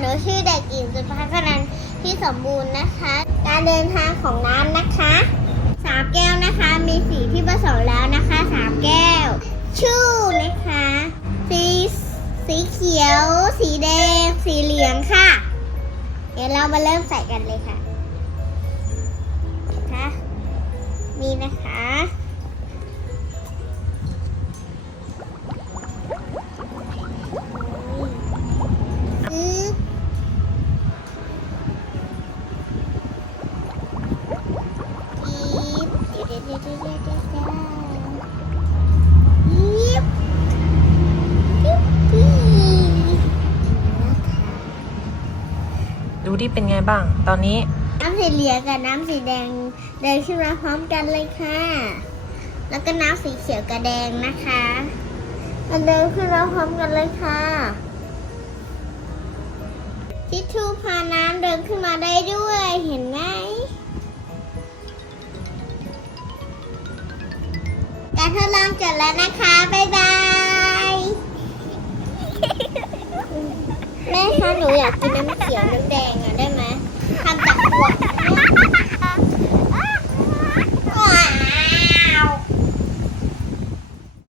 หนูชื่อเด็กหญิงสุภาคนันท์ที่สมบูรณ์นะคะ การเดินทางของน้ำนะคะสามแก้วนะคะ มีสีที่ผสมแล้วนะคะสามแก้ว ชื่อนะคะ สีสีเขียว สีแดง สีเหลืองค่ะ เดี๋ยวเรามาเริ่มใส่กันเลยค่ะ นะคะ นี่นะคะ ดูดิเป็นไงบ้าง ตอนนี้ น้ำสีเหลืองกับน้ำสีแดงเดินขึ้นมาพร้อมกันเลยค่ะ แล้วก็น้ำสีเขียวกับแดงนะคะมันเดินขึ้นมาพร้อมกันเลยค่ะทิชชู่พาน้ำเดินขึ้นมาได้ด้วยเห็นไหมการทดลองจบแล้วนะคะ บ๊ายบาย แม่คะ หนูอยากกินน้ำเขียวน้ำแดงอะได้ไหมทำจากขวด